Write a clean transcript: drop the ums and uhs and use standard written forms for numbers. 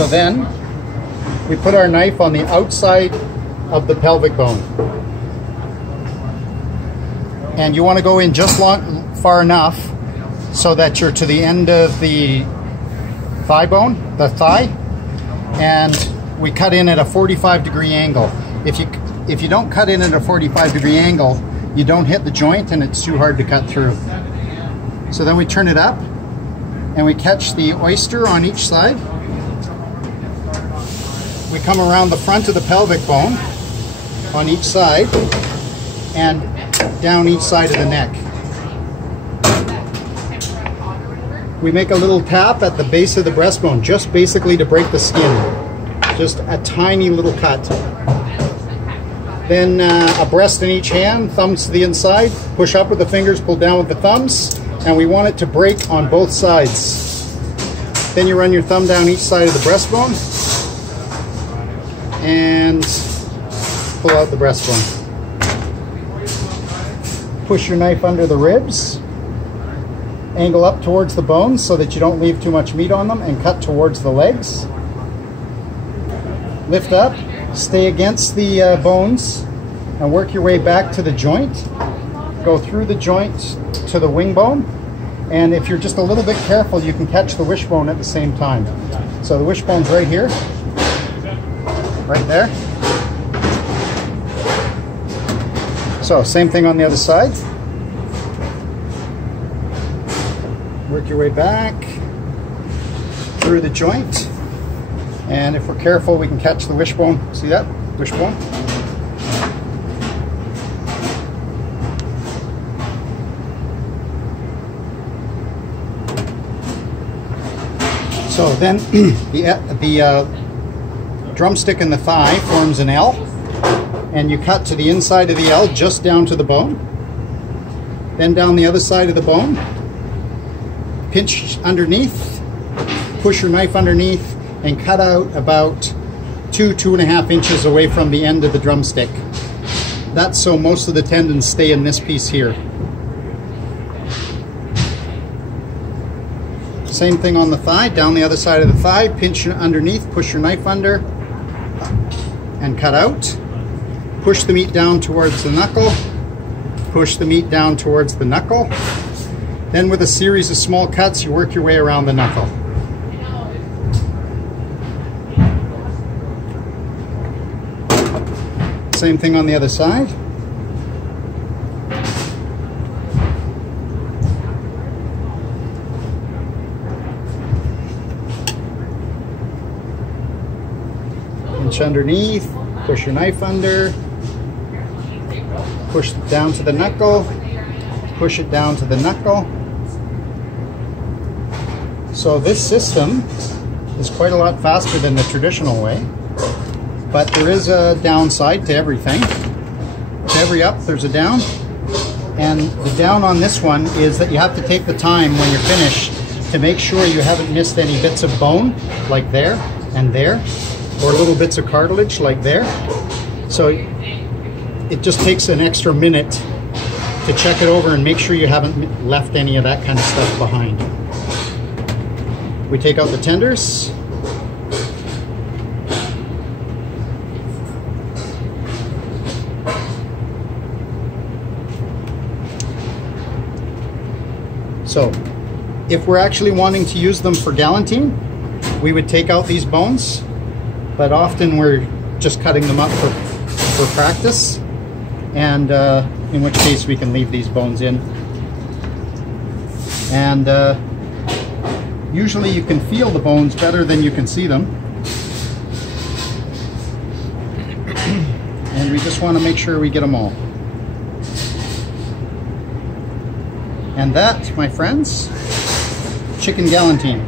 So then we put our knife on the outside of the pelvic bone. And you want to go in just far enough so that you're to the end of the thigh bone, the thigh, and we cut in at a 45-degree angle. If you don't cut in at a 45-degree angle, you don't hit the joint and it's too hard to cut through. So then we turn it up and we catch the oyster on each side. We come around the front of the pelvic bone on each side and down each side of the neck. We make a little tap at the base of the breastbone, just basically to break the skin. Just a tiny little cut. Then a breast in each hand, thumbs to the inside, push up with the fingers, pull down with the thumbs, and we want it to break on both sides. Then you run your thumb down each side of the breastbone and pull out the breastbone. Push your knife under the ribs, angle up towards the bones so that you don't leave too much meat on them, and cut towards the legs. Lift up, stay against the bones, and work your way back to the joint. Go through the joint to the wing bone, and if you're just a little bit careful, you can catch the wishbone at the same time. So the wishbone's right here, right there. So same thing on the other side. Work your way back through the joint, and if we're careful, we can catch the wishbone. See that? Wishbone. So then the drumstick in the thigh forms an L, and you cut to the inside of the L just down to the bone. Then down the other side of the bone, pinch underneath, push your knife underneath, and cut out about 2–2.5 inches away from the end of the drumstick. That's so most of the tendons stay in this piece here. Same thing on the thigh, down the other side of the thigh, pinch underneath, push your knife under, and cut out. Push the meat down towards the knuckle, push the meat down towards the knuckle. Then with a series of small cuts, you work your way around the knuckle. Same thing on the other side. Pinch underneath, push your knife under, push it down to the knuckle, push it down to the knuckle. So this system is quite a lot faster than the traditional way, but there is a downside to everything. To every up, there's a down. And the down on this one is that you have to take the time when you're finished to make sure you haven't missed any bits of bone, like there and there, or little bits of cartilage, like there. So it just takes an extra minute to check it over and make sure you haven't left any of that kind of stuff behind. We take out the tenders. So if we're actually wanting to use them for galantine, we would take out these bones, but often we're just cutting them up for practice, and in which case we can leave these bones in. And usually you can feel the bones better than you can see them. And we just want to make sure we get them all. And that, my friends, chicken galantine.